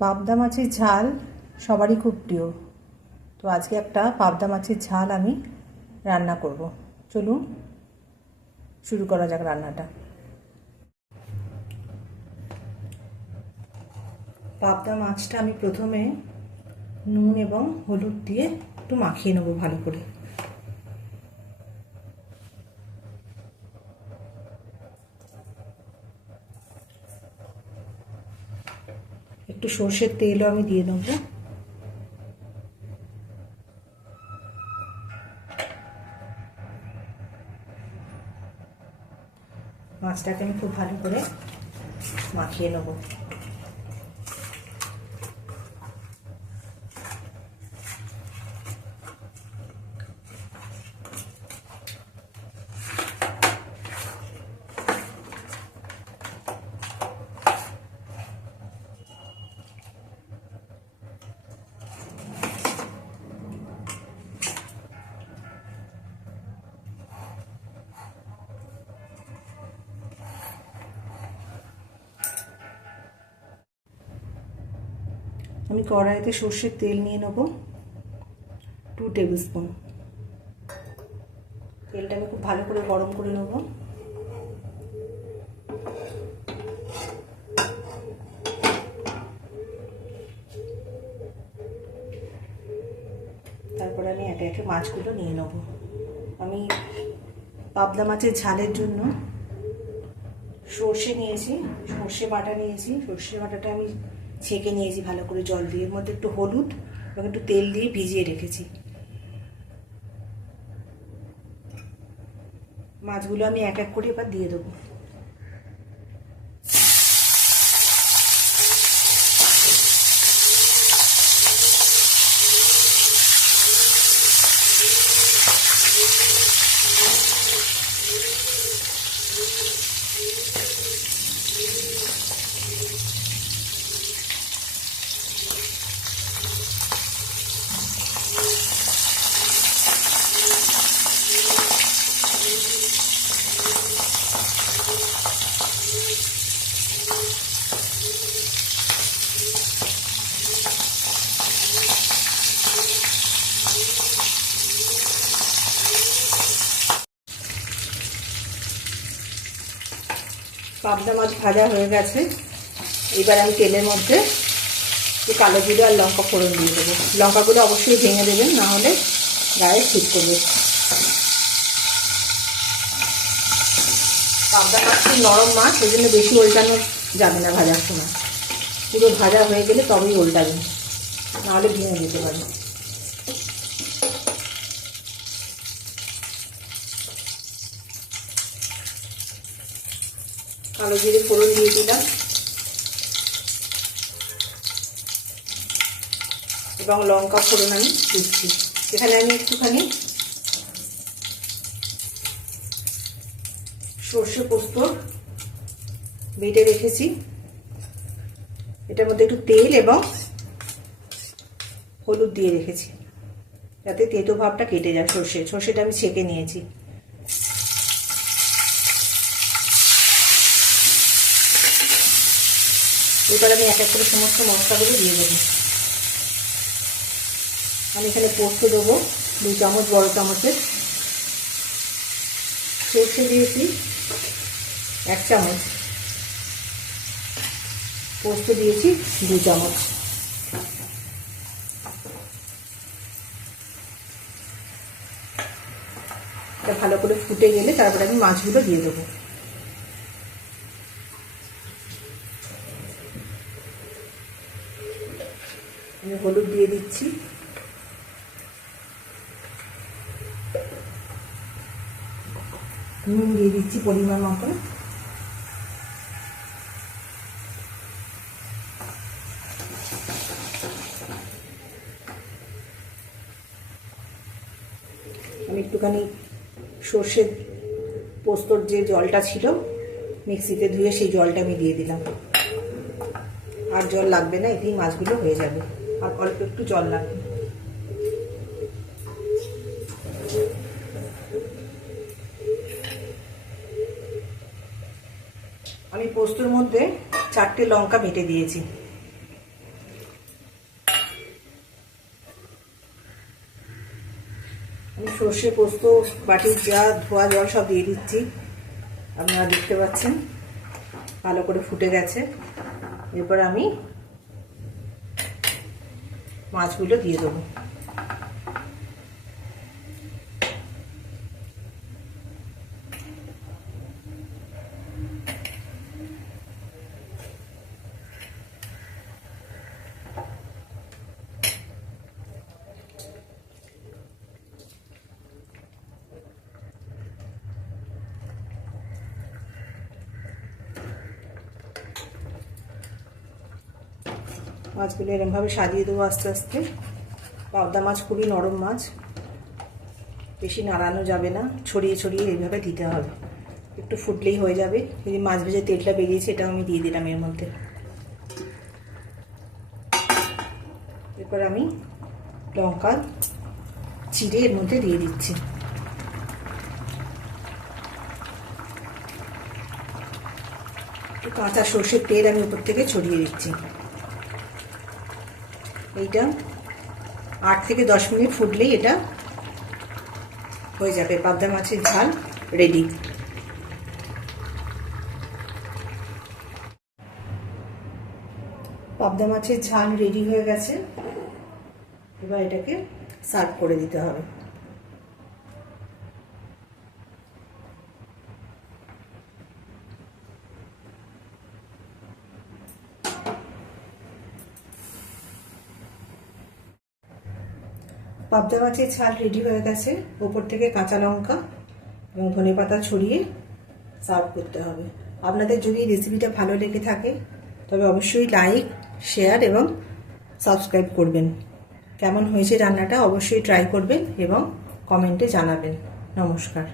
পাবদা মাছের ঝাল সবারই খুব প্রিয়। তো আজকে একটা পাবদা মাছের ঝাল আমি রান্না করব। চলুন শুরু করা যাক রান্নাটা। পাবদা মাছটা আমি প্রথমে নুন এবং হলুদ দিয়ে একটু মাখিয়ে নেব ভালো করে। একটু সর্ষের তেলও আমি দিয়ে দেবো। মাছটাকে আমি খুব ভালো করে মাখিয়ে নেব। আমি কড়াইতে সর্ষের তেল নিয়ে নেব। টু টেবিল স্পুন তেলটা আমি খুব ভালো করে গরম করে নেব। তারপরে আমি একে একে মাছগুলো নিয়ে নেব। আমি পাবদা মাছের ঝালের জন্য সর্ষে নিয়েছি, সর্ষে বাটা নিয়েছি। সর্ষে বাটাটা আমি ছেঁকে নিয়েছি ভালো করে জল দিয়ে, এর মধ্যে একটু হলুদ এবং একটু তেল দিয়ে ভিজিয়ে রেখেছি। মাছগুলো আমি এক এক করে এবার দিয়ে দেবো। পাবদা মাছ ভাজা হয়ে গেছে। এবার আমি তেলের মধ্যে কালো জিরে আর লঙ্কা ফোড়ন দিয়ে দেবো। লঙ্কাগুলো অবশ্যই ভেঙে দেবেন, না হলে গায়ে ঠিক করবে। পাবদা মাছ খুব নরম মাছ ওই জন্য বেশি উল্টানো যাবে না ভাজার সময়। পুরো ভাজা হয়ে গেলে তবেই উল্টাবেন নাহলে ভেঙে যেতে পারে। কালো জিরে ফোড়ন দিয়ে দিলাম। এবং লঙ্কা ফোড়ন আমি দিচ্ছি। এখানে আমি একটুখানি সর্ষে পোস্ত বেটে রেখেছি। এটার মধ্যে একটু তেল এবং হলুদ দিয়ে রেখেছি। যাতে তেতো ভাবটা কেটে যায় সর্ষে। সর্ষেটা আমি ছেঁকে নিয়েছি। এবার আমি এক এক করে সমস্ত মশলাগুলো দিয়ে দেবো। আমি এখানে পোস্ত দেবো, দুই চামচ বড় চামচের। সর্ষে দিয়েছি এক চামচ। পোস্ত দিয়েছি, দু চামচ। ভালো করে ফুটে গেলে তারপরে আমি মাছগুলো দিয়ে দেবো। আমি হলুদ দিয়ে দিচ্ছি। নুন দিয়ে দিচ্ছি পরিমাণ মতো একটুখানি সর্ষের পোস্তর যে জলটা ছিল, মিক্সিতে ধুয়ে সেই জলটা আমি দিয়ে দিলাম। আর জল লাগবে না, এতেই মাছগুলো হয়ে যাবে। আর অল্প একটু জল লাগবে। আমি পোস্তর মধ্যে চারটে লঙ্কা বেটে দিয়েছি। আমি সর্ষে পোস্ত বাটির যা ধোয়া জল সব দিয়ে দিচ্ছি। আপনারা দেখতে পাচ্ছেন, ভালো করে ফুটে গেছে। এরপর আমি মাছগুলো দিয়ে দেবো। মাছগুলো এরমভাবে সাজিয়ে দেবো আস্তে আস্তে। পাবদা মাছ খুবই নরম মাছ। বেশি নাড়ানো যাবে না। ছড়িয়ে ছড়িয়ে এইভাবে দিতে হবে। একটু ফুটলেই হয়ে যাবে। যদি মাছ ভেজে তেলটা বেরিয়েছে, এটাও আমি দিয়ে দিলাম এর মধ্যে। এরপর আমি লঙ্কা, চিড়ে এর মধ্যে দিয়ে দিচ্ছি। কাঁচা সর্ষের তেল আমি উপর থেকে ছড়িয়ে দিচ্ছি। এইটা আট থেকে দশ মিনিট ফুটলেই এটা হয়ে যাবে। পাবদা মাছের ঝাল রেডি পাবদা মাছের ঝাল রেডি হয়ে গেছে। এবার এটাকে সার্ভ করে দিতে হবে। পাবদা মাছের ছাল রেডি হয়ে গেছে। ওপর থেকে কাঁচা লঙ্কা এবং ধনে পাতা ছড়িয়ে সার্ভ করতে হবে। আপনাদের যদি রেসিপিটা ভালো লেগে থাকে, তবে অবশ্যই লাইক শেয়ার এবং সাবস্ক্রাইব করবেন। কেমন হয়েছে রান্নাটা অবশ্যই ট্রাই করবেন এবং কমেন্টে জানাবেন। নমস্কার।